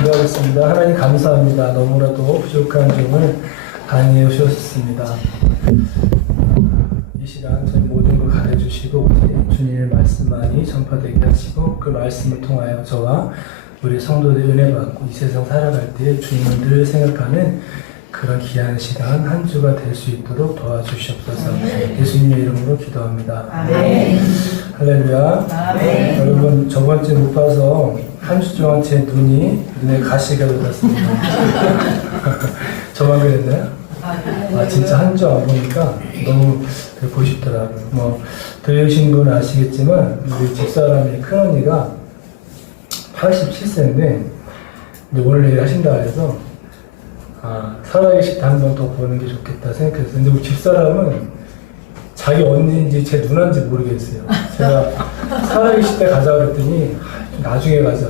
기도하겠습니다. 하나님 감사합니다. 너무나도 부족한 점을 다행히 주셨습니다. 이 시간 저희 모든 걸 가르쳐주시고 주님의 말씀만이 전파되게 하시고 그 말씀을 통하여 저와 우리 성도들 은혜 받고 이 세상 살아갈 때 주님을 늘 생각하는 그런 귀한 시간 한 주가 될 수 있도록 도와주시옵소서. 예수님의 이름으로 기도합니다. 아멘. 할렐루야. 아멘. 여러분 저번 주에 못 봐서 한 주 동안 제 눈에 가시가 돋았습니다. 저만 그랬나요? 진짜 한 주 안 보니까 너무 보고 싶더라고요. 들으신 분은 아시겠지만 우리 집사람의 큰언니가 87세인데 오늘 내일 하신다 해서 살아계실 때 한 번 더 보는 게 좋겠다 생각했어요. 근데 우리 집사람은 자기 언니인지 제 누나인지 모르겠어요. 제가 살아계실 때 가자 그랬더니 나중에 가자.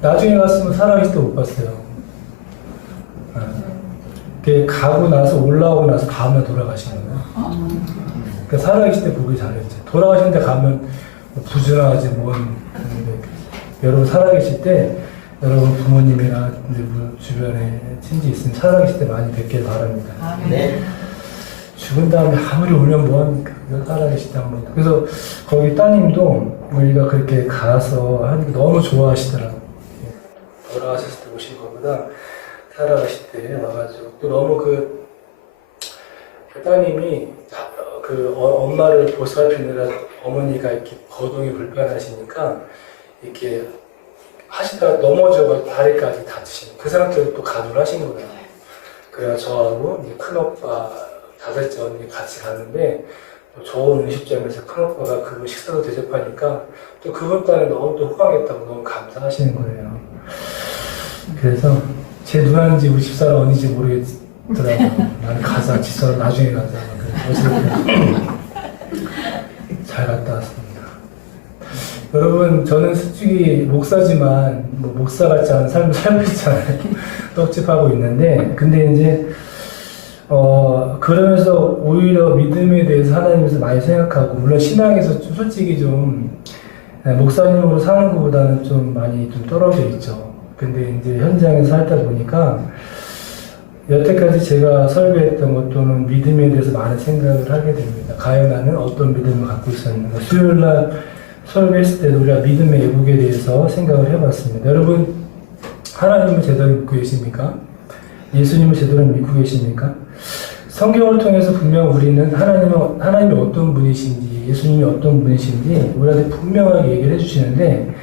나중에 갔으면 살아계실 때 못 봤어요. 가고 나서 올라오고 나서 다음날 돌아가신 거예요. 그러니까 살아계실 때 보길 잘했죠. 돌아가신 데 가면 부지런하지 여러분 살아계실 때 여러분 부모님이나 주변에 친지 있으면 살아계실 때 많이 뵙길 바랍니다. 네. 죽은 다음에 아무리 울면 뭐합니까? 살아계실 때 한번. 그래서 거기 따님도 우리가 그렇게 가서 하는 게 너무 좋아하시더라고요. 돌아가셨을 때 오신 것보다 살아가실 때 와가지고 또 너무 그 따님이 엄마를 보살피느라 어머니가 이렇게 거동이 불편하시니까 이렇게 하시다가 넘어져서 다리까지 다치신 그 상태로 또 가도를 하신 거예요. 그래서 저하고 큰오빠 5째 언니 같이 갔는데 또 좋은 음식점에서 큰오빠가 그거 식사도 대접하니까 또 그것 때문에 너무 또 호강했다고 너무 감사하시는 거예요. 그래서 제 누나인지 우리 집사람 언니인지 모르겠더라고요. 나는 가자, 집사람 나중에 가자. 그래서 잘 갔다 왔습니다. 여러분 저는 솔직히 목사지만 목사 같지 않은 삶을 살고 있잖아요. 떡집하고 있는데 근데 이제 그러면서 오히려 믿음에 대해서 하나님에서 많이 생각하고 물론 신앙에서 좀 솔직히 좀 목사님으로 사는 것보다는 좀 많이 좀 떨어져 있죠. 근데 이제 현장에서 살다 보니까 여태까지 제가 설교했던 것 또는 믿음에 대해서 많은 생각을 하게 됩니다. 과연 나는 어떤 믿음을 갖고 있었는가. 수요일날 설교했을 때도 우리가 믿음의 예복에 대해서 생각을 해봤습니다. 여러분 하나님을 제대로 믿고 계십니까? 예수님을 제대로 믿고 계십니까? 성경을 통해서 분명 우리는 하나님이 어떤 분이신지 예수님이 어떤 분이신지 우리한테 분명하게 얘기를 해주시는데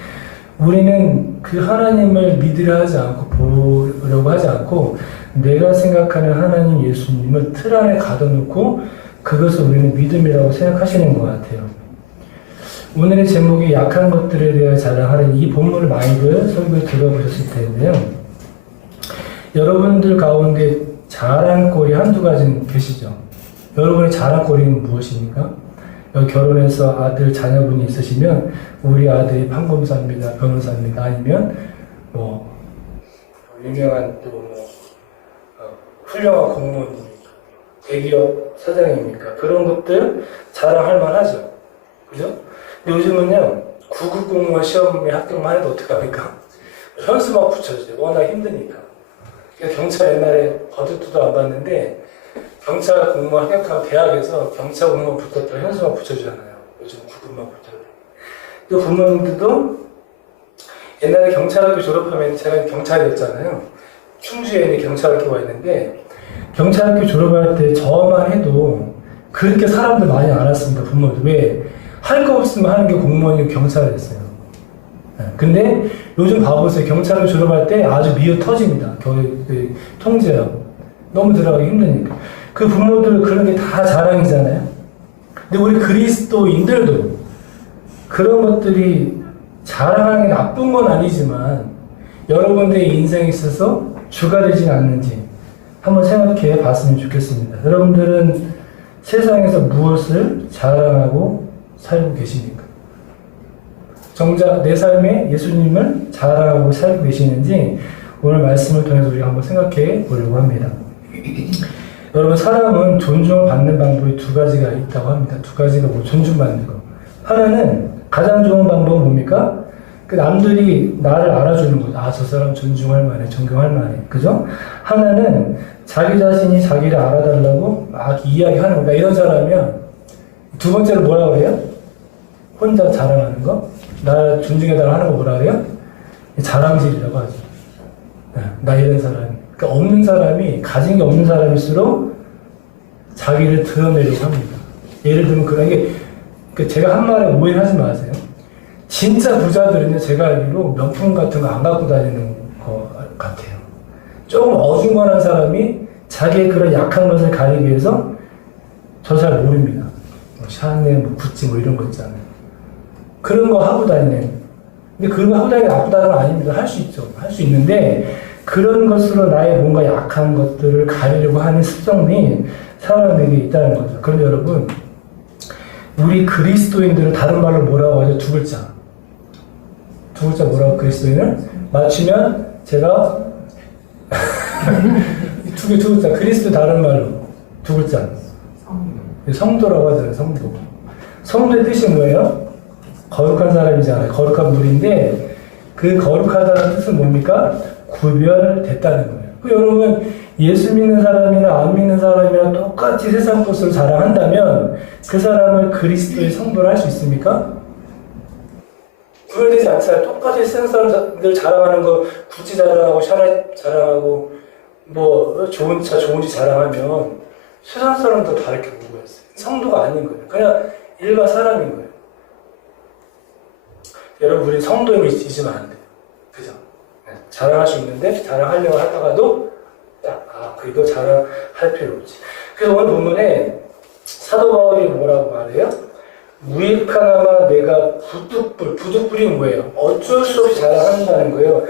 우리는 그 하나님을 믿으려 하지 않고 보려고 하지 않고 내가 생각하는 하나님 예수님을 틀 안에 가둬놓고 그것을 우리는 믿음이라고 생각하시는 것 같아요. 오늘의 제목이 약한 것들에 대해 자랑하는 이 본문을 많이들 설교를 들어보셨을 텐데요. 여러분들 가운데 자랑거리 한두 가지는 계시죠? 여러분의 자랑거리는 무엇입니까? 결혼해서 아들, 자녀분이 있으시면 우리 아들이 판검사입니다, 변호사입니다. 아니면 유명한 훌륭한 공무원입니까? 대기업 사장입니까? 그런 것들 자랑할 만하죠. 그죠? 요즘은요, 9급 공무원 시험에 합격만 해도 어떡합니까? 현수막 붙여줘요. 워낙 힘드니까. 경찰 옛날에 거두도 안 봤는데, 경찰 공무원 합격하면 대학에서 경찰 공무원 붙었다 현수막 붙여주잖아요. 요즘 9급만 붙여요. 또 부모님들도 옛날에 경찰학교 졸업하면 제가 경찰이었잖아요. 충주에 있는 경찰학교가 있는데, 경찰학교 졸업할 때 저만 해도 그렇게 사람들 많이 알았습니다. 부모들. 왜? 할 거 없으면 하는 게 공무원이고 경찰이었어요. 근데 요즘 봐보세요. 경찰을 졸업할 때 아주 미어 터집니다. 통제하고. 너무 들어가기 힘드니까. 그 부모들 그런 게 다 자랑이잖아요. 근데 우리 그리스도인들도 그런 것들이 자랑하는 게 나쁜 건 아니지만 여러분들의 인생에 있어서 주가 되진 않는지 한번 생각해 봤으면 좋겠습니다. 여러분들은 세상에서 무엇을 자랑하고 살고 계십니까? 정작 내 삶에 예수님을 자랑하고 살고 계시는지 오늘 말씀을 통해서 우리가 한번 생각해 보려고 합니다. 여러분 사람은 존중받는 방법이 두 가지가 있다고 합니다. 두 가지가 존중받는 거. 하나는 가장 좋은 방법은 뭡니까? 그 남들이 나를 알아주는 거죠. 아, 저 사람 존중할 만해, 존경할 만해. 그죠? 하나는 자기 자신이 자기를 알아달라고 막 이야기하는 거야. 이런 사람이면 두 번째로 뭐라 그래요? 혼자 자랑하는 거? 나 존중해달라 하는 거 뭐라 그래요? 자랑질이라고 하죠. 나 이런 사람. 그러니까 없는 사람이, 가진 게 없는 사람일수록 자기를 드러내려고 합니다. 예를 들면 그런 게, 제가 한 말에 오해하지 마세요. 진짜 부자들은요, 제가 알기로 명품 같은 거 안 갖고 다니는 것 같아요. 조금 어중간한 사람이 자기의 그런 약한 것을 가리기 위해서 저 잘 모릅니다. 뭐 샤넬, 뭐 구찌 뭐 이런 거 있잖아요. 그런 거 하고 다니는. 근데 그런 거 하고 다니는 게 나쁘다는 건 아닙니다. 할 수 있죠. 할 수 있는데 그런 것으로 나의 뭔가 약한 것들을 가리려고 하는 습성이 사람에게 있다는 거죠. 그런데 여러분, 우리 그리스도인들은 다른 말로 뭐라고 하죠? 두 글자. 두 글자 뭐라고 그리스도인을? 맞추면 제가 두 글자. 그리스도 다른 말로 두 글자. 성도라고 하잖아요. 성도. 성도의 뜻이 뭐예요? 거룩한 사람이잖아요. 거룩한 물인데 그 거룩하다는 뜻은 뭡니까? 구별됐다는 거예요. 여러분, 예수 믿는 사람이나 안 믿는 사람이나 똑같이 세상 것을 자랑한다면 그 사람을 그리스도의 성도로 할 수 있습니까? 구별되지 않잖아요. 똑같이 세상 사람들 자랑하는 거 구찌 자랑하고 샤넬 자랑하고 뭐 좋은 차 좋은지 자랑하면 세상 사람도 다르게 보고 있어요. 성도가 아닌 거예요. 그냥 일반 사람인 거예요. 여러분, 우리 성도임을 잊으면 안 돼요. 그죠? 네. 자랑할 수 있는데 자랑하려고 하다가도 그래도 자랑할 필요 없지. 그래서 오늘 본문에 사도 바울이 뭐라고 말해요? 무익하나마 내가 부득불이 뭐예요? 어쩔 수 없이 자랑한다는 거예요.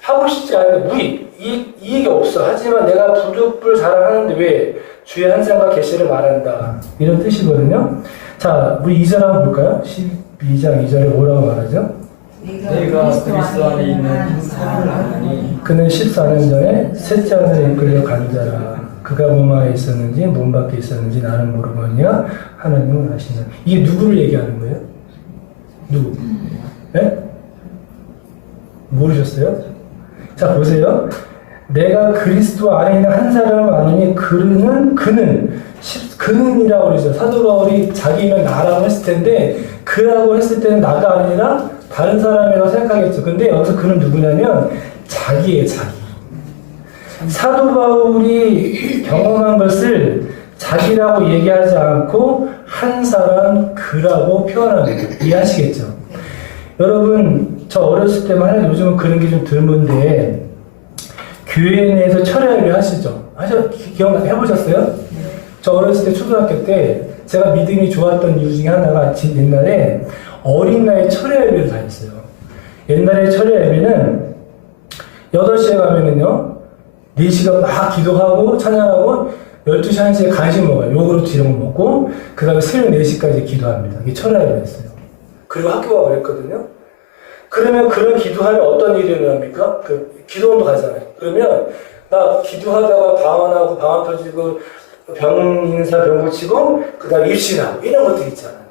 하고 싶지 않은데 이익이 없어. 하지만 내가 부득불 자랑하는데 왜? 주의 한상과 계시를 말한다. 이런 뜻이거든요. 자, 우리 2절 한번 볼까요? 12장 2절에 뭐라고 말하죠? 내가 그리스도 안에 있는 사람을 아니 그는 14년 전에 셋째 하늘에 이끌려 간 자라. 그가 몸안에 있었는지 몸 밖에 있었는지 나는 모르거니와 하나님은 아시나. 이게 누구를 얘기하는 거예요? 누구? 네? 모르셨어요? 자, 보세요. 내가 그리스도 안에 있는 한 사람을 아느니 그는이라고 그러죠. 사도 바울이 자기는 나라고 했을 텐데 그라고 했을 때는 나가 아니라 다른 사람이라고 생각하겠죠. 근데 여기서 그는 누구냐면 자기예요, 자기. 사도 바울이 경험한 것을 자기라고 얘기하지 않고 한 사람 그라고 표현합니다. 이해하시겠죠? 여러분, 저 어렸을 때만 해도 요즘은 그런 게 좀 드문데 교회 내에서 철야를 하시죠? 해보셨어요? 저 어렸을 때 초등학교 때 제가 믿음이 좋았던 이유 중에 하나가 옛날에 어린 나이 철야 예배를 다녔어요. 옛날에 철야 예배는 8시에 가면은요 4시간 막 기도하고 찬양하고 12시 1시에 간식 먹어요. 요구르트 이런 거 먹고 그 다음에 새벽 4시까지 기도합니다. 이게 철야 예배였어요. 그리고 학교가 그랬거든요. 그러면 그런 기도하면 어떤 일이 일어납니까? 기도원도 가잖아요. 그러면 나 기도하다가 방언하고 방언 터지고 병인사 병 고치고 그 다음에 일신하고 이런 것들 있잖아요.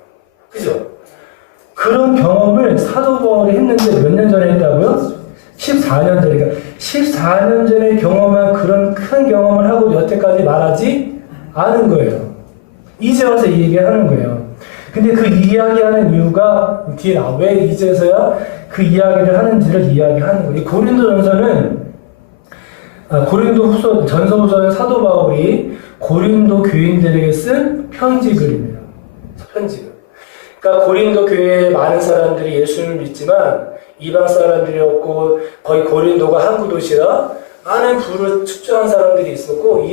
그죠? 그런 경험을 사도 바울이 했는데 몇 년 전에 했다고요? 14년 전에. 그러니까 14년 전에 경험한 그런 큰 경험을 하고 여태까지 말하지 않은 거예요. 이제 와서 이 얘기를 하는 거예요. 근데 그 이야기하는 이유가 뒤에 나와. 왜 이제서야 그 이야기를 하는지를 이야기하는 거예요. 고린도 전서후서는 사도 바울이 고린도 교인들에게 쓴 편지글입니다. 편지글. 그러니까 고린도 교회에 많은 사람들이 예수를 믿지만 이방 사람들이었고 거의 고린도가 항구 도시라 많은 부를 축적한 사람들이 있었고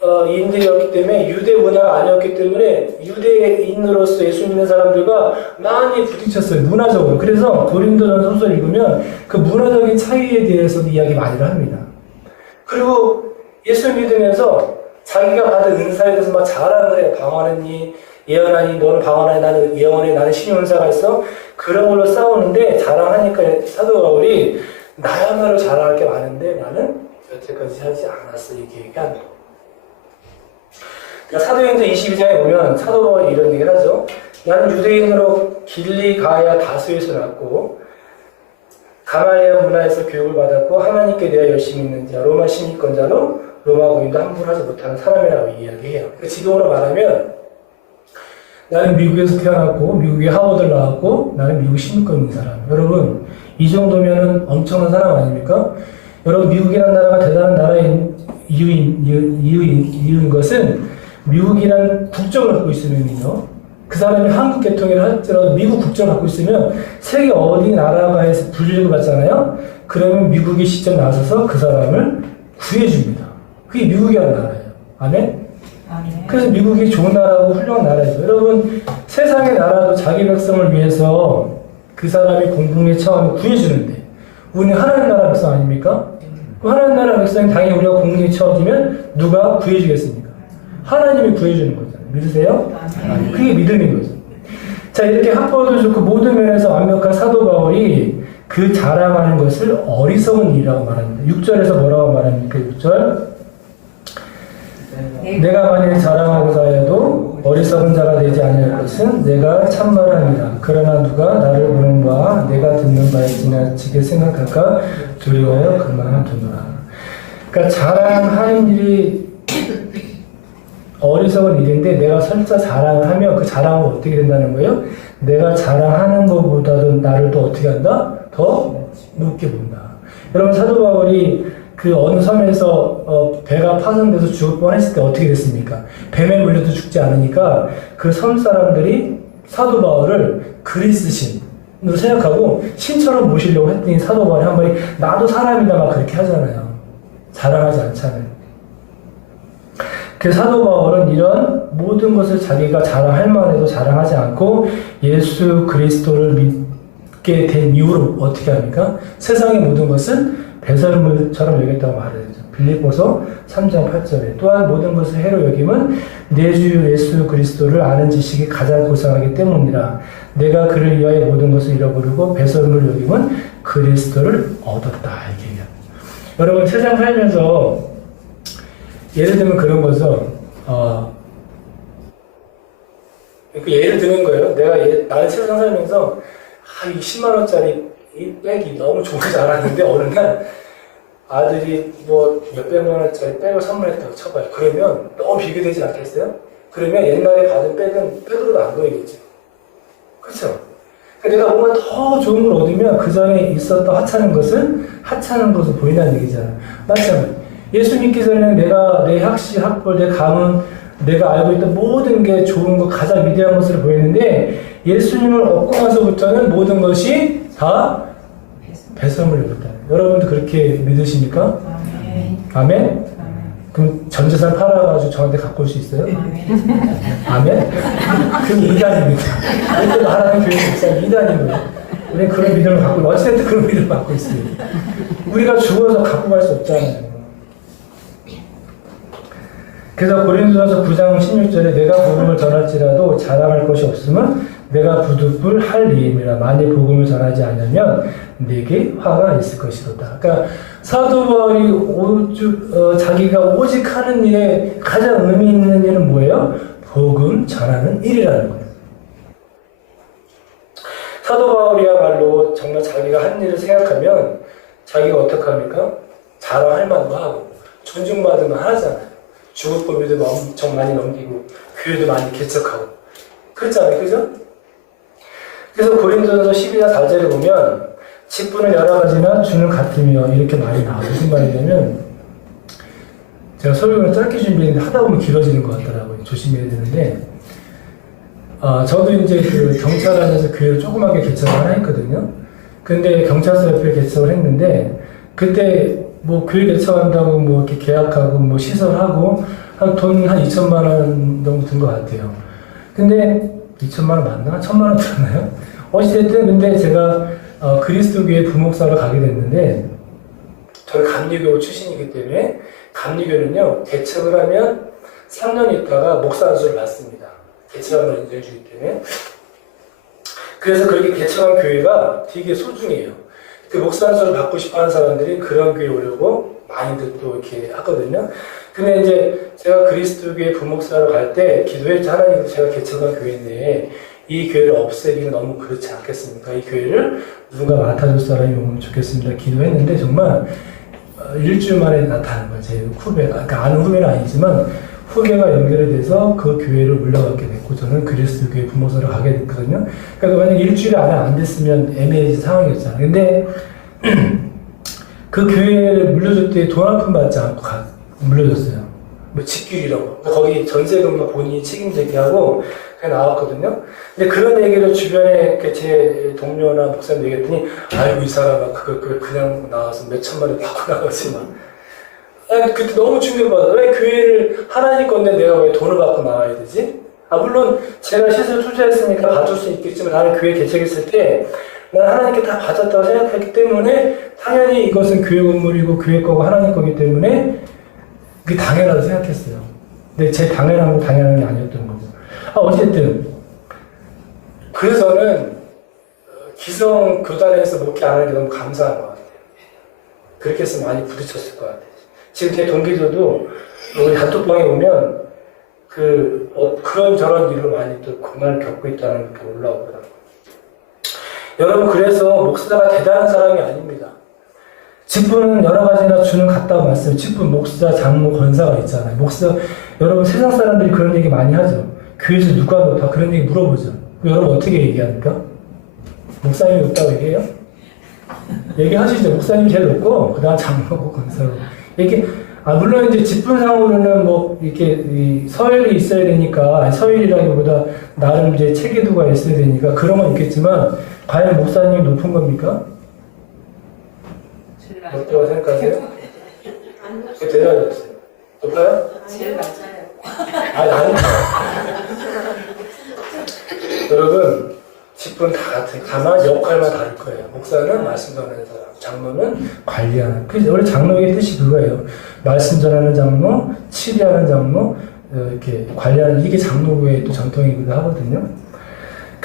이방인들이었기 때문에 유대 문화가 아니었기 때문에 유대인으로서 예수 믿는 사람들과 많이 부딪혔어요. 문화적으로. 그래서 고린도전서 소설 읽으면 그 문화적인 차이에 대해서도 이야기 많이 합니다. 그리고 예수 믿으면서 자기가 받은 은사에 대해서 막 자랑을 해요. 방언했니? 예언하니? 너는 방언하니? 나는 예언해? 나는 신용사가 있어? 그런 걸로 싸우는데 자랑하니까 사도 바울이 나야말로 자랑할 게 많은데 나는 여태까지 하지 않았어. 이렇게 얘기하는 거예요. 그러니까 사도행전 22장에 보면 사도 바울이 이런 얘기를 하죠. 나는 유대인으로 길리 가야 다수에서 났고 가말리아 문화에서 교육을 받았고 하나님께 대해 열심히 있는 자, 로마 시민권자로 로마 공인도 함부로 하지 못하는 사람이라고 이야기해요. 그러니까 지금으로 말하면 나는 미국에서 태어났고 미국에 하버드를 나왔고 나는 미국 시민권인 사람. 여러분 이 정도면은 엄청난 사람 아닙니까? 여러분 미국이라는 나라가 대단한 나라인 이유인 것은 미국이라는 국적을 갖고 있으면요. 그 사람이 한국 계통이라 할지라도 미국 국적을 갖고 있으면 세계 어디 나라가에서 분류를 받잖아요. 그러면 미국이 직접 나서서 그 사람을 구해줍니다. 그게 미국이라는 나라예요. 아멘? 그래서 미국이 좋은 나라고 훌륭한 나라예요. 여러분 세상의 나라도 자기 백성을 위해서 그 사람이 공공에 처하면 구해주는데 우리는 하나님 나라 백성 아닙니까? 그 하나님 나라 백성이 당연히 우리가 공공에 처해지면 누가 구해주겠습니까? 하나님이 구해주는 거잖아요. 믿으세요? 그게 믿음인 거죠. 자 이렇게 학벌도 좋고 모든 면에서 완벽한 사도 바울이 그 자랑하는 것을 어리석은 일이라고 말합니다. 6절에서 뭐라고 말합니까? 6절 내가 만일 자랑하고자 해도 어리석은 자가 되지 아니할 것은 내가 참말하니라. 그러나 누가 나를 보는 바와 내가 듣는 바에 지나치게 생각할까 두려워하여 그만두노라. 그러니까 자랑하는 일이 어리석은 일인데 내가 설사 자랑을 하면 그 자랑은 어떻게 된다는 거예요? 내가 자랑하는 것보다도 나를 또 어떻게 한다? 더 높게 본다. 여러분 사도 바울이 그 어느 섬에서 배가 파손돼서 죽을 뻔했을 때 어떻게 됐습니까? 뱀에 물려도 죽지 않으니까 그 섬 사람들이 사도 바울을 그리스 신으로 생각하고 신처럼 모시려고 했더니 사도 바울이 한 번이 나도 사람이다 막 그렇게 하잖아요. 자랑하지 않잖아요. 그 사도 바울은 이런 모든 것을 자기가 자랑할 만해도 자랑하지 않고 예수 그리스도를 믿게 된 이후로 어떻게 합니까? 세상의 모든 것은 배설물처럼 여겼다고 말해요. 빌립보서 3장 8절에 또한 모든 것을 해로 여김은 내 주 예수 그리스도를 아는 지식이 가장 고상하기 때문이라. 내가 그를 위하여 모든 것을 잃어버리고 배설물을 여김은 그리스도를 얻었다. 이게 여러분 세상 살면서 예를 들면 그런 거죠. 예를 드는 거예요. 나는 세상 살면서 이 10만 원짜리 이 백이 너무 좋은 줄 알았는데 어느 날 아들이 뭐 몇백만 원짜리 백을 선물했다고 쳐봐요. 그러면 너무 비교되지 않겠어요? 그러면 옛날에 받은 백은 백으로도 안 보이겠죠. 그렇죠? 그러니까 내가 뭔가 더 좋은 걸 얻으면 그 전에 있었던 하찮은 것은 하찮은 것으로 보인다는 얘기잖아요. 마찬가지. 예수 믿기 전에는 내가 내 학식, 학벌, 내 가문, 내가 알고 있던 모든 게 좋은 것, 가장 위대한 것으로 보이는데 예수님을 얻고 나서부터는 모든 것이 다 배설물이 없다. 여러분도 그렇게 믿으십니까? 아멘? 그럼 전 재산 팔아가지고 저한테 갖고 올 수 있어요? 아멘? 그럼 이단입니다. 그때 말하는 교회 목사는 이단인 거예요. 우리는 그런 믿음을 갖고, 어찌됐든 그런 믿음을 갖고 있습니다. 우리가 죽어서 갖고 갈 수 없잖아요. 그래서 고린도전서 9장 16절에 내가 복음을 전할지라도 자랑할 것이 없으면 내가 부득불 할 리임이라. 만일 복음을 전하지 않으면 내게 화가 있을 것이로다. 그러니까 사도 바울이 자기가 오직 하는 일에 가장 의미 있는 일은 뭐예요? 복음 전하는 일이라는 거예요. 사도 바울이야말로 정말 자기가 한 일을 생각하면 자기가 어떻게 합니까? 자랑할 만도 하고 존중받을 만 하잖아요. 죽을 법에도 엄청 많이 넘기고 교회도 많이 개척하고 그렇잖아요. 그죠? 그래서 고린도전서 12장 4절에 보면 직분은 여러 가지나 주는 같으며 이렇게 말이 나와요. 무슨 말이냐면 제가 설교를 짧게 준비했는데 하다 보면 길어지는 것 같더라고요. 조심해야 되는데 저도 이제 그 경찰관에서 교회를 조그맣게 개척을 하나 했거든요. 근데 경찰서 옆에 개척을 했는데 그때 뭐 교회 개척한다고 뭐 이렇게 계약하고 뭐 시설하고 돈 한 2천만 원 정도 든 것 같아요. 근데 2천만 원 맞나? 1,000만 원 들었나요? 어찌됐든 근데 제가 그리스도교회 부목사로 가게 됐는데 저는 감리교 출신이기 때문에 감리교는요 개척을 하면 3년 있다가 목사 안수를 받습니다. 개척을 인정해주기 때문에. 그래서 그렇게 개척한 교회가 되게 소중해요. 그 목사 안수를 받고 싶어하는 사람들이 그런 교회에 오려고 많이들 또 이렇게 하거든요. 근데 이제 제가 그리스도교회 부목사로 갈 때 기도했죠. 하나님, 제가 개척한 교회인데 이 교회를 없애기는 너무 그렇지 않겠습니까? 이 교회를 누군가 맡아줄 사람이 오면 좋겠습니다. 기도했는데 정말 일주일 만에 나타난 거예요. 제 후배가. 그러니까 아는 후배는 아니지만 후계가 연결이 돼서 그 교회를 물러가게 됐고 저는 그리스도 교회 부모서를 가게 됐거든요. 그러니까 만약 일주일 안에 안 됐으면 애매해진 상황이었잖아요. 근데 그 교회를 물려줄 때 돈 한 푼 받지 않고 물려줬어요. 뭐 직길이라고. 거기 전세금만 본인이 책임지게 하고 그냥 나왔거든요. 근데 그런 얘기를 주변에 제 동료나 목사님 얘기했더니 아이고 이 사람아 그냥 나와서 몇 천만 원 받고 나가지 마. 아니, 그때 너무 충격받아. 왜 교회를 하나님 건데 내가 왜 돈을 받고 나와야 되지? 물론 제가 시설 투자했으니까 받을 수 있겠지만 나는 교회 개척했을 때 난 하나님께 다 받았다고 생각했기 때문에 당연히 이것은 교회 건물이고 교회 거고 하나님 거기 때문에 그게 당연하다고 생각했어요. 근데 제 당연한 게 아니었던 거죠. 어쨌든 그래서 저는 기성 교단에서 목회 안 하는 게 너무 감사한 것 같아요. 그렇게 해서 많이 부딪혔을 것 같아요. 지금 제 동기들도 우리 단톡방에 보면 그런저런 일을 많이 또 고난을 겪고 있다는 게 올라오더라고요. 여러분, 그래서 목사가 대단한 사람이 아닙니다. 직분은 여러 가지나 주는 같다고 말씀해요. 직분, 목사, 장로, 권사가 있잖아요. 목사, 여러분 세상 사람들이 그런 얘기 많이 하죠. 교회에서 누가 높아? 그런 얘기 물어보죠. 여러분 어떻게 얘기합니까? 목사님이 높다고 얘기해요? 얘기하시죠. 목사님이 제일 높고, 그 다음 장로고 권사고. 물론 이제 직분상으로는 뭐, 이렇게, 서열이 있어야 되니까, 아니, 서열이라기보다, 나름 이제 체계도가 있어야 되니까, 그런 건 있겠지만, 과연 목사님이 높은 겁니까? 어떻게 생각하세요? 그 대답이었어요. 높아요? 제일 맞아요. 아니. 여러분, 직분 다 같아요. 다만 역할만 다를 거예요. 목사는 말씀 전하는 사람, 장로는 관리하는. 원래 장로의 뜻이 그거예요. 말씀 전하는 장로, 치리하는 장로, 이렇게 관리하는, 이게 장로의 또 전통이기도 하거든요.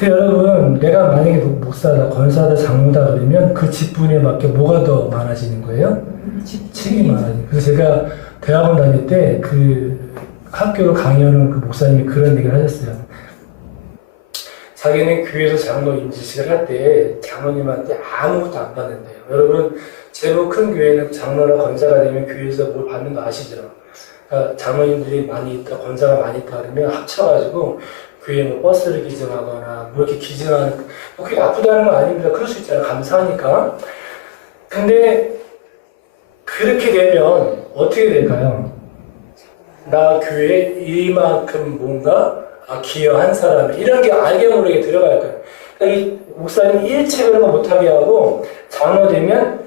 여러분, 내가 만약에 목사다, 권사다, 장로다 그러면 그 직분에 맞게 뭐가 더 많아지는 거예요? 책임이 많아지는. 그래서 제가 대학원 다닐 때 학교로 강의하는 그 목사님이 그런 얘기를 하셨어요. 자기는 교회에서 장로 임시식을 할 때 장로님한테 아무것도 안 받는데요. 여러분, 제법 큰 교회는 장로나 권사가 되면 교회에서 뭘 받는 거 아시죠? 그러니까 장로님들이 많이 있다, 권사가 많이 있다 그러면 합쳐가지고 교회에 뭐 버스를 기증하거나 뭐 이렇게 기증하는, 그게 나쁘다는 건 아닙니다. 그럴 수 있잖아요. 감사하니까. 근데 그렇게 되면 어떻게 될까요? 나 교회에 이만큼 뭔가 기여한 사람, 이런 게 알게 모르게 들어갈 거예요. 그러니까 이 목사님 일체를 못하게 하고 장로 되면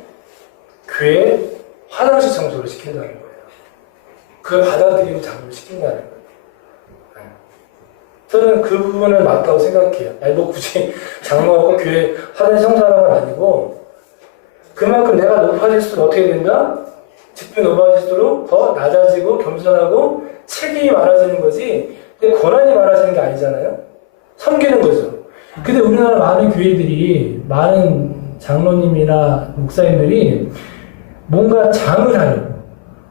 교회 화장실 청소를 시킨다는 거예요. 그걸 받아들이고 장로를 시킨다는 거예요. 저는 그 부분은 맞다고 생각해요. 뭐 굳이 장로하고 교회 화장실 청소하는 건 아니고, 그만큼 내가 높아질수록 어떻게 된다? 직분이 높아질수록 더 낮아지고 겸손하고 책임이 많아지는 거지, 근데 권한이 많아지는 게 아니잖아요. 섬기는 거죠. 근데 우리나라 많은 교회들이, 많은 장로님이나 목사님들이 뭔가 장을 하려고,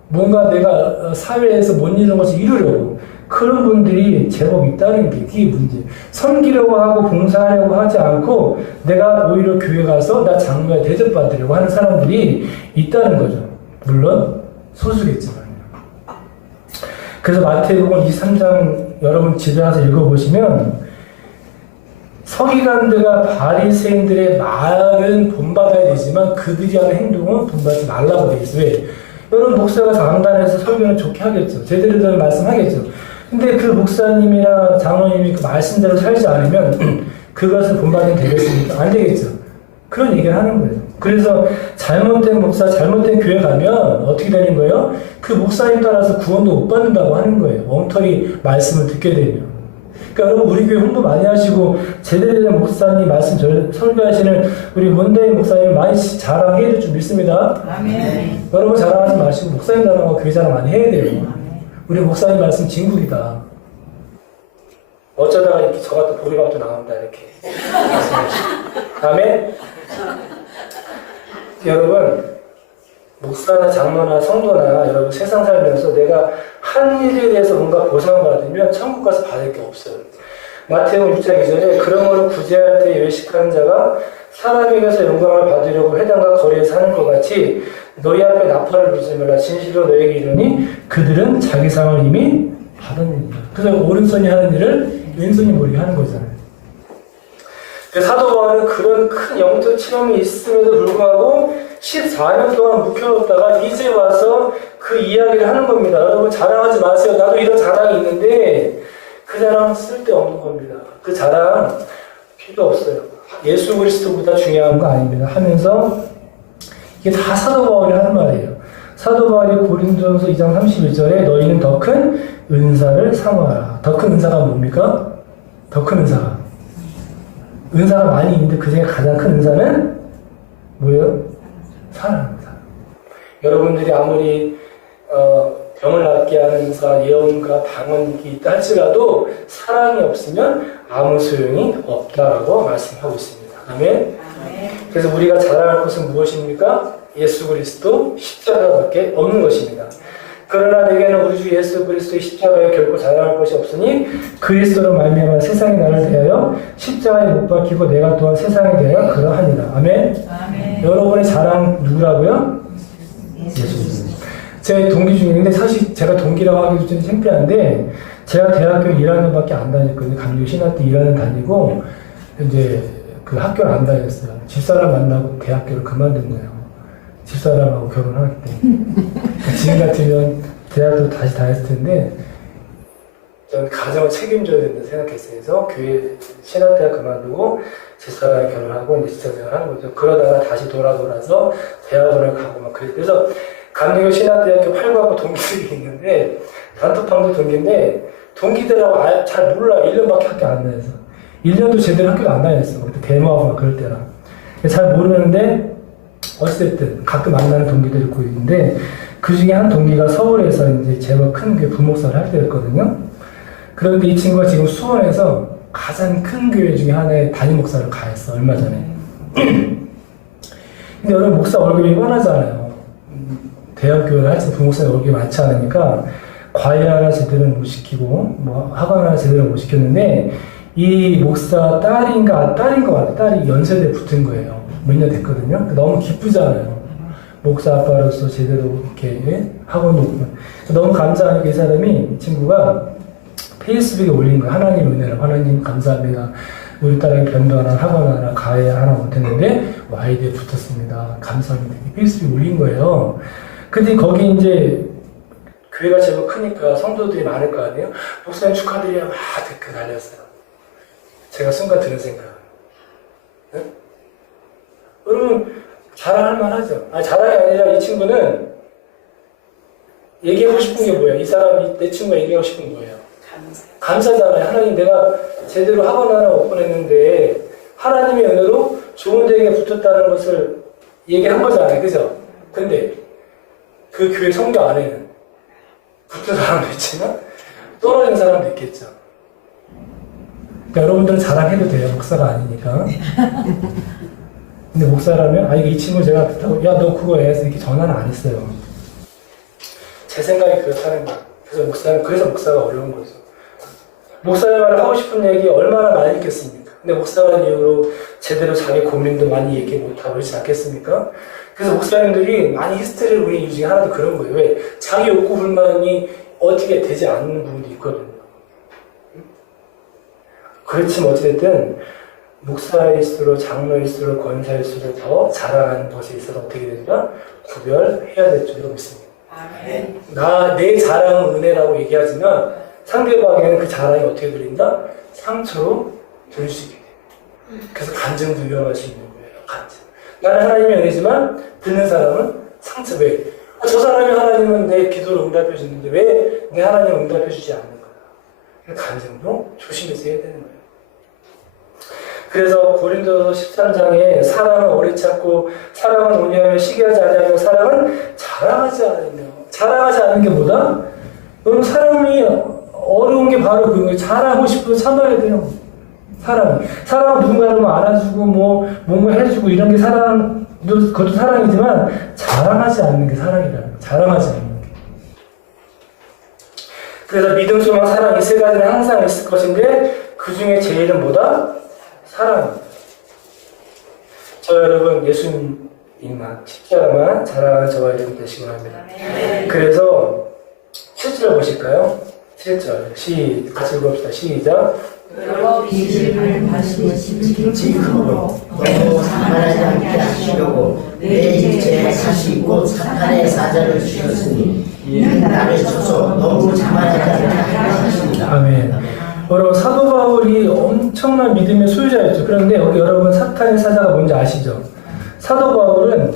뭔가 내가 사회에서 못 이루는 것을 이루려고, 그런 분들이 제법 있다는 게 그게 문제예요. 섬기려고 하고 봉사하려고 하지 않고 내가 오히려 교회 가서 나 장로에 대접받으려고 하는 사람들이 있다는 거죠. 물론 소수겠지만. 그래서 마태복음 23장 여러분 집에 가서 읽어보시면 서기관들과 바리새인들의 말은 본받아야 되지만 그들이 하는 행동은 본받지 말라고 되어 있어요. 왜? 여러분 목사가 강단에서 설교는 좋게 하겠죠. 제대로 된 말씀하겠죠. 근데 그 목사님이나 장로님이 그 말씀대로 살지 않으면 그것을 본받으면 되겠습니까? 안 되겠죠. 그런 얘기를 하는 거예요. 그래서 잘못된 목사, 잘못된 교회 가면 어떻게 되는 거예요? 그 목사님 따라서 구원도 못 받는다고 하는 거예요. 엉터리 말씀을 듣게 되면. 그러니까 여러분 우리 교회 홍보 많이 하시고 제대로 된 목사님 말씀 설교하시는 우리 원대인 목사님 많이 자랑해야 될 줄 믿습니다. 아멘. 여러분 자랑하지 마시고 목사님 자랑하고 교회 자랑 많이 해야 돼요. 우리 목사님 말씀 진국이다. 어쩌다가 이렇게 저 같은 보리밥도 나온다 이렇게. 다음에 여러분 목사나 장로나 성도나 여러분 세상 살면서 내가 한 일에 대해서 뭔가 보상받으면 천국 가서 받을 게 없어요. 마태복음 6장 2절에 그러므로 구제할 때 외식하는 자가 사람에게서 영광을 받으려고 회당과 거리에서 하는 것 같이 너희 앞에 나팔을 불지 말라. 진실로 너에게 이르니 그들은 자기 상을 이미 받았느니라. 그래서 오른손이 하는 일을 왼손이 모르게 하는 거잖아요. 사도 바울은 그런 큰 영적 체험이 있음에도 불구하고 14년 동안 묵혀놓다가 이제 와서 그 이야기를 하는 겁니다. 여러분 자랑하지 마세요. 나도 이런 자랑이 있는데 그 자랑 쓸데없는 겁니다. 그 자랑 필요 없어요. 예수 그리스도보다 중요한 거 아닙니다. 하면서 이게 다 사도 바울이 하는 말이에요. 사도 바울이 고린도전서 2장 31절에 너희는 더 큰 은사를 사모하라. 더 큰 은사가 뭡니까? 더 큰 은사가 많이 있는데 그 중에 가장 큰 은사는 뭐예요? 사랑입니다. 여러분들이 아무리 병을 낫게 하는 은사, 예언과 방언이 있다 할지라도 사랑이 없으면 아무 소용이 없다라고 말씀하고 있습니다. 아멘. 그래서 우리가 자랑할 것은 무엇입니까? 예수 그리스도 십자가밖에 없는 것입니다. 그러나 내게는 우리 주 예수 그리스도의 십자가에 결코 자랑할 것이 없으니 그리스도로 말미암아 세상이 나를 대하여 십자가에 못 박히고 내가 또한 세상에 대하여 그러하니라. 아멘. 여러분의 자랑 누구라고요? 예수 그리스도. 제 동기 중에 있는데 사실 제가 동기라고 하기도 좀 창피한데 제가 대학교 1학년밖에 안 다녔거든요. 강교 신학때 1학년 다니고 이제 그 학교를 안 다녔어요. 집사람 만나고 대학교를 그만둔 거예요. 집사람하고 결혼할 때. 지금 같으면 대학도 다시 다녔을 텐데 저는 가정을 책임져야 된다 생각했어요. 그래서 교회 신학대학 그만두고 집사람이 결혼하고 이제 직장생활 하는 거죠. 그러다가 다시 돌아서 대학원을 가고 막 그래서 감리교 신학대학교 8과고 동기들이 있는데 단톡방도 동기인데 동기들하고 잘 몰라. 1년밖에 학교 안 다녔어. 1년도 제대로 학교도 안 다녔어. 그때 데모하고 막 그럴 때라. 잘 모르는데 어쨌든 가끔 만나는 동기들이 있고 있는데 그 중에 한 동기가 서울에서 이제 제법 큰 교회 부목사를 할 때였거든요. 그런데 이 친구가 지금 수원에서 가장 큰 교회 중에 하나의 담임 목사를 가했어. 얼마 전에. 근데 여러분 목사 월급이 뻔하잖아요. 대학교를 할 때 부목사의 월급이 많지 않으니까 과외 하나 제대로 못 시키고 뭐 학원 하나 제대로 못 시켰는데 이 목사 딸인 것 같아. 딸이 연세대에 붙은 거예요. 몇 년 됐거든요. 너무 기쁘잖아요. 목사 아빠로서 제대로 이렇게 학원 놓고. 너무 감사하니까 이 사람이, 이 친구가 페이스북에 올린 거예요. 하나님 은혜라. 하나님 감사합니다. 우리 딸에게 변도 하나, 학원 하나, 가해 하나 못했는데 와이드에 붙었습니다. 감사합니다. 페이스북에 올린 거예요. 근데 거기 이제 교회가 제법 크니까 성도들이 많을 거 아니에요? 목사님 축하드려요. 막 댓글 달렸어요. 제가 순간 드는 생각. 네? 여러분, 자랑할 만하죠? 아니, 자랑이 아니라 이 친구는 얘기하고 싶은 게 뭐예요? 이 사람이, 내 친구가 얘기하고 싶은 게 뭐예요? 감사잖아요. 하나님, 내가 제대로 학원 하나 오픈했는데, 하나님의 은혜로 좋은 데에 붙었다는 것을 얘기한 거잖아요. 그죠? 근데, 그 교회 성경 안에는 붙은 사람도 있지만, 떨어진 사람도 있겠죠. 그러니까 여러분들은 자랑해도 돼요. 목사가 아니니까. 근데 목사라면, 이거 이 친구 제가 듣다고, 야, 너 그거 해. 이렇게 전화는 안 했어요. 제 생각이 그렇다는 거예요. 그래서 목사가 어려운 거죠. 목사의 말을 하고 싶은 얘기 얼마나 많이 있겠습니까? 근데 목사라는 이유로 제대로 자기 고민도 많이 얘기 못하고 그렇지 않겠습니까? 그래서 목사님들이 많이 히스테리를 부리는 이유 중에 하나도 그런 거예요. 왜? 자기 욕구 불만이 어떻게 되지 않는 부분도 있거든요. 그렇지만 어찌됐든 목사일수록 장로일수록 권사일수록 더 자랑하는 것에 있어서 어떻게 된다? 구별해야 될 줄로 믿습니다. 내 자랑은 은혜라고 얘기하지만 상대방에게는 그 자랑이 어떻게 들린다? 상처로 들릴 수 있게 돼요. 그래서 간증도 위험할 수 있는 거예요. 간증. 나는 하나님의 은혜지만 듣는 사람은 상처. 왜? 저 사람이 하나님은 내 기도를 응답해 주는데 왜 내 하나님을 응답해 주지 않는 거야? 간증도 조심해서 해야 되는 거예요. 그래서 고린도서 13장에 사랑은 오래 참고 사랑은 온유하며 시기하지 아니하며 사랑은 자랑하지 않는 게 뭐다? 여러분 사랑이 어려운 게 바로 그거예요. 잘하고 싶어도 참아야 돼요. 사랑은 누군가를 뭐 알아주고 뭔가 해주고 이런 게 그것도 사랑이지만 자랑하지 않는 게 사랑이라는 거예요. 자랑하지 않는 게. 그래서 믿음, 소망, 사랑 이 세 가지는 항상 있을 것인데 그 그 중에 제일은 뭐다? 사랑입니다. 저 여러분 예수님만 십자가만 자랑하는 저와 여러분 되시기 바랍니다. 그래서 7절 보실까요? 7절 같이 읽어봅시다. 시작. 빚을 밟으시고 지금으로 너무 상하지 않게 하시려고 내 일체에 사시 곧 사탄의 사자를 주셨으니 이는 나를 쳐서 너무 자만하지 않게 하십니다. 아멘. 여러분 사도 바울이 엄청난 믿음의 소유자였죠. 그런데 여기 여러분 사탄의 사자가 뭔지 아시죠? 사도 바울은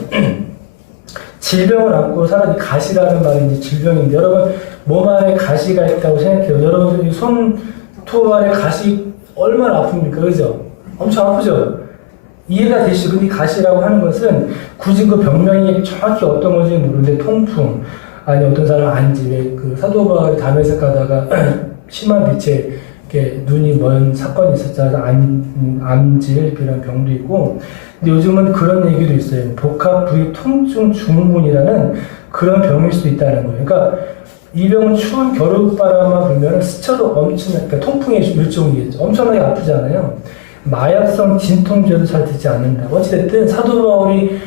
질병을 안고 살아니 가시라는 말이 이제 질병인데 여러분 몸 안에 가시가 있다고 생각해요. 여러분 손톱 안에 가시 얼마나 아픕니까? 그죠? 엄청 아프죠? 이해가 되시고 이 가시라고 하는 것은 굳이 그 병명이 정확히 어떤 건지 모르는데 통풍 아니 어떤 사람은 안지 그 사도 바울이 담에색 가다가 심한 빛에 이렇게 눈이 먼 사건이 있었잖아요. 암질이라는 병도 있고 근데 요즘은 그런 얘기도 있어요. 복합 부위 통증 증후군이라는 그런 병일 수도 있다는 거예요. 그러니까 이 병은 추운 겨울바람만 불면 스쳐도 엄청나게 그러니까 통풍의 일종이겠죠. 엄청나게 아프잖아요. 마약성 진통제도 잘 되지 않는다. 어찌됐든 사도 바울이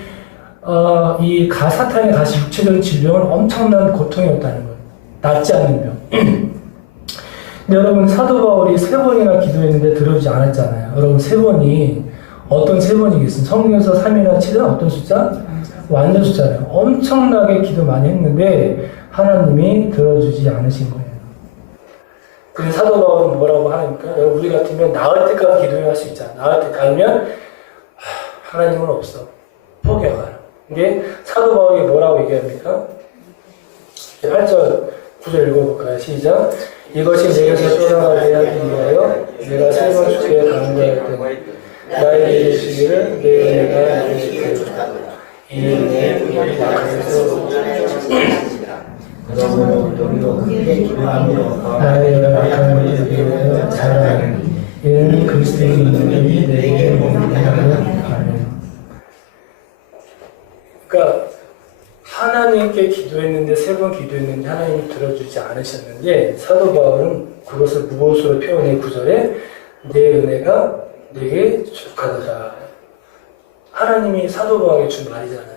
이 사탄의 가시 육체적인 질병은 엄청난 고통이었다는 거예요. 낫지 않는 병. 근데 여러분 사도 바울이 3번이나 기도했는데 들어주지 않았잖아요. 여러분 3번이 어떤 3번이겠습니까? 성경에서 3이나 7은 어떤 숫자? 완전 숫자예요. 엄청나게 기도 많이 했는데 하나님이 들어주지 않으신 거예요. 그래서 사도 바울은 뭐라고 하니까 여러분 우리 같으면 나을 때까지 기도할 수 있잖아. 나을 때까지 하면 하나님은 없어. 포기하라. 근데 사도 바울이 뭐라고 얘기합니까? 8절 9절 읽어볼까요? 시작. 이것이 내게서 쏟아나게 하기 위하여 내가 3번 주께 간구할 때는 나에게 예수기를 내가 예수께 이는 내 우리 낙하에서 그러므로 우리도 크게 기도하며 나의 약한 일을 잘하니 이는 그리스도의 능력이 내게 몸이하는 아멘. 그러니까 하나님께 기도했는데 3번 기도했는데 하나님이 들어주지 않으셨는데 사도 바울은 그것을 무엇으로 표현해 9절에 내 은혜가 내게 족하더라. 하나님이 사도 바울에게 준 말이잖아요.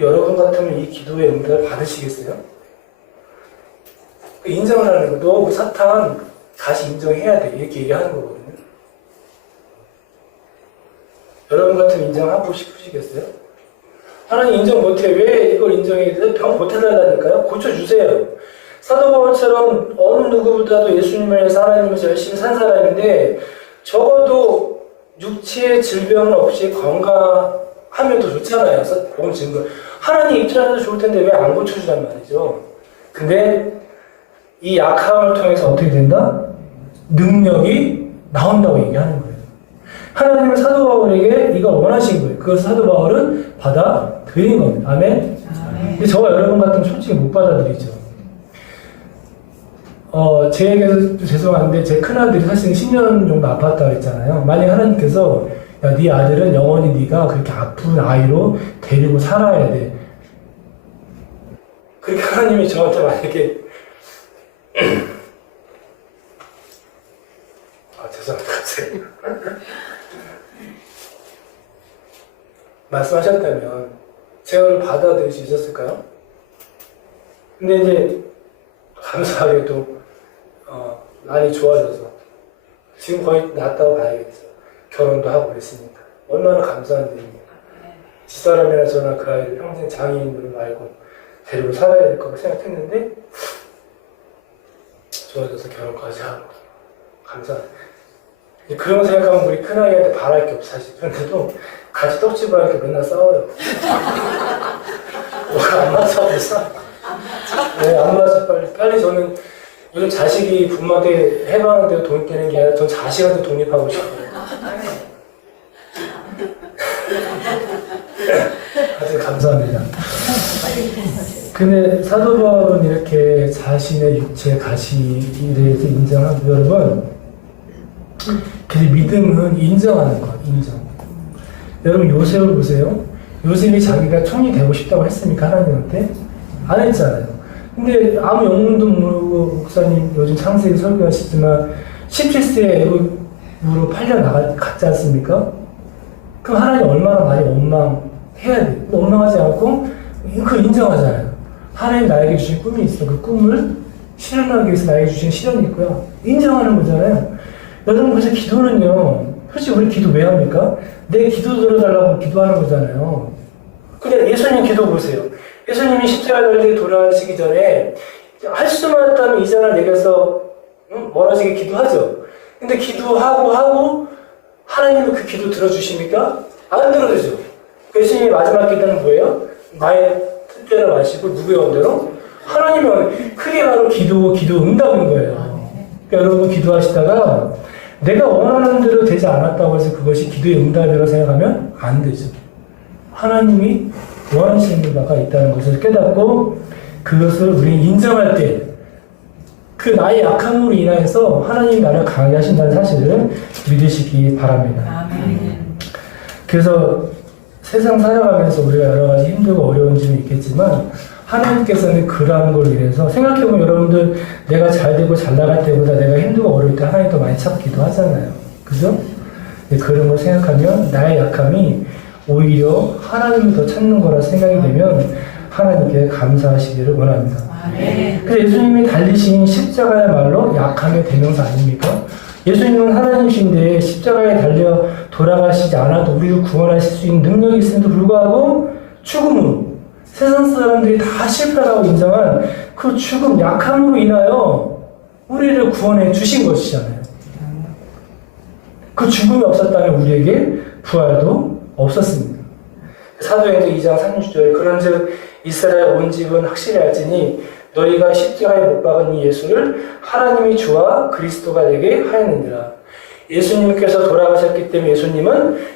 여러분 같으면 이 기도의 응답을 받으시겠어요? 인정을 하는 거, 너 사탄 다시 인정해야 돼. 이렇게 얘기하는 거거든요. 여러분 같으면 인정하고 싶으시겠어요? 하나님 인정 못해. 왜 이걸 인정해야 돼? 병 고쳐달라니까요? 고쳐주세요. 사도 바울처럼 어느 누구보다도 예수님을 위해서 하나님을 위해서 열심히 산 사람인데 적어도 육체의 질병 없이 건강하면 더 좋잖아요. 복음 증거. 하나님 입장에서 좋을 텐데 왜 안 고쳐주란 말이죠. 근데 이 약함을 통해서 어떻게 된다? 능력이 나온다고 얘기하는 거예요. 하나님은 사도 바울에게 이걸 원하신 거예요. 그것을 사도 바울은 받아들인 겁니다. 아멘? 근데 저와 여러분 같으면 솔직히 못 받아들이죠. 제에게서 죄송한데 제 큰아들이 사실 10년 정도 아팠다고 했잖아요. 만약에 하나님께서 야, 네 아들은 영원히 네가 그렇게 아픈 아이로 데리고 살아야 돼. 그렇게 하나님이 저한테 만약에 죄송합니다. 갑자기 말씀하셨다면 제가 그걸 받아들일 수 있었을까요? 근데 이제 감사하게도 많이 좋아져서 지금 거의 낫다고 봐야겠죠. 결혼도 하고 그랬으니까 얼마나 감사한 일입니까. 집사람이나 저나 그 아이를 평생 장애인으로 알고 데리고 살아야 될 거라고 생각했는데 좋아져서 결혼까지 하고 감사합니다. 그런 거 생각하면 우리 큰아이한테 바랄 게 없어 사실. 그런데도 같이 떡집을 하니까 맨날 싸워요. 뭐가 안 맞아 벌써? 네, 안 맞아. 빨리 저는 요즘 자식이 부모한테 해방하는데 돈 깨는 게 아니라 전 자식한테 독립하고 싶어요. 하여튼 감사합니다. 근데 사도 바울은 이렇게 자신의 육체 가시에 대해서 인정하고 여러분 그래서 믿음은 인정하는 것, 인정. 여러분 요셉을 보세요. 요셉이 자기가 총리 되고 싶다고 했습니까? 하나님한테? 안 했잖아요. 근데 아무 영문도 모르고 목사님 요즘 창세기 설교하시지만 17세에 애굽으로 갔지 않습니까? 그럼 하나님 얼마나 많이 원망해야 돼. 원망하지 않고 그 인정하잖아요. 하나님 나에게 주신 꿈이 있어. 그 꿈을 실현하기 위해서 나에게 주신 시련이 있고요. 인정하는 거잖아요. 여러분, 그래서 기도는요, 솔직히 우리 기도 왜 합니까? 내 기도 들어달라고 기도하는 거잖아요. 근데 예수님 기도 보세요. 예수님이 십자가 달리기 돌아가시기 전에 할 수만 있다면 이 잔을 내게서 멀어지게 기도하죠. 근데 기도하고 하나님은 그 기도 들어주십니까? 안 들어주죠. 예수님의 마지막 기도는 뭐예요? 나의 뜻대로 마시고 누구의 원대로? 하나님은 그게 바로 기도 응답인 거예요. 그러니까 여러분 기도하시다가 내가 원하는 대로 되지 않았다고 해서 그것이 기도의 응답이라고 생각하면 안 되죠. 하나님이 원하시는 바가 있다는 것을 깨닫고 그것을 우리 인정할 때 그 나의 약함으로 인하여서 하나님이 나를 강하게 하신다는 사실을 믿으시기 바랍니다. 그래서 세상 살아가면서 우리가 여러 가지 힘들고 어려운 점이 있겠지만 하나님께서는 그러한 걸 위해서 생각해보면 여러분들 내가 잘 되고 잘 나갈 때보다 내가 힘들고 어려울 때 하나님 더 많이 찾기도 하잖아요. 그죠? 그런 걸 생각하면 나의 약함이 오히려 하나님을 더 찾는 거라 생각이 되면 하나님께 감사하시기를 원합니다. 그래서 예수님이 달리신 십자가야말로 약함의 대명사 아닙니까? 예수님은 하나님이신데 십자가에 달려 돌아가시지 않아도 우리를 구원하실 수 있는 능력이 있음에도 불구하고 죽음으로 세상 사람들이 다 실패라고 인정한 그 죽음, 약함으로 인하여 우리를 구원해 주신 것이잖아요. 그 죽음이 없었다면 우리에게 부활도 없었습니다. 사도행전 2장 30절에 그런즉 이스라엘 온 집은 확실히 알지니 너희가 십자가에 못 박은 이 예수를 하나님이 주와 그리스도가 되게 하였느니라. 예수님께서 돌아가셨기 때문에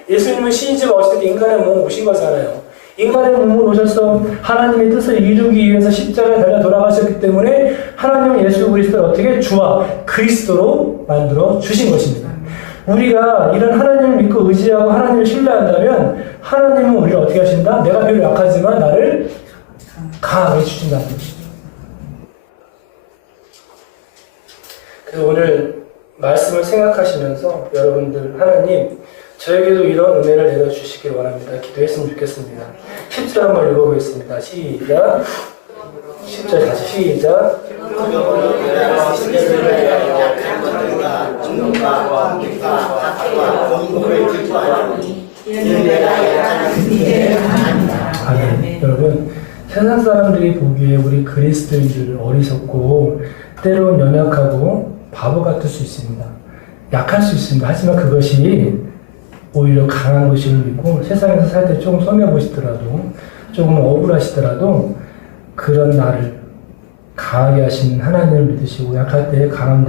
예수님은 신이지만 어쨌든 인간의 몸을 오신 거잖아요. 인간의 몸을 오셔서 하나님의 뜻을 이루기 위해서 십자가에 달려 돌아가셨기 때문에 하나님은 예수 그리스도를 어떻게 주와 그리스도로 만들어 주신 것입니다. 우리가 이런 하나님을 믿고 의지하고 하나님을 신뢰한다면 하나님은 우리를 어떻게 하신다? 내가 비록 약하지만 나를 강하게 해주신다는 것입니다. 그래서 오늘 말씀을 생각하시면서 여러분들 하나님 저에게도 이런 은혜를 내려주시길 원합니다. 기도했으면 좋겠습니다. 10절 한번 읽어보겠습니다. 시작. 10절 다시 시작. 아멘. 여러분 세상 사람들이 보기에 우리 그리스도인들은 어리석고 때로는 연약하고 바보 같을 수 있습니다. 약할 수 있습니다. 하지만 그것이 오히려 강한 것을 믿고 세상에서 살 때 조금 손해보시더라도 조금 억울하시더라도 그런 나를 강하게 하시는 하나님을 믿으시고 약할 때 강한 데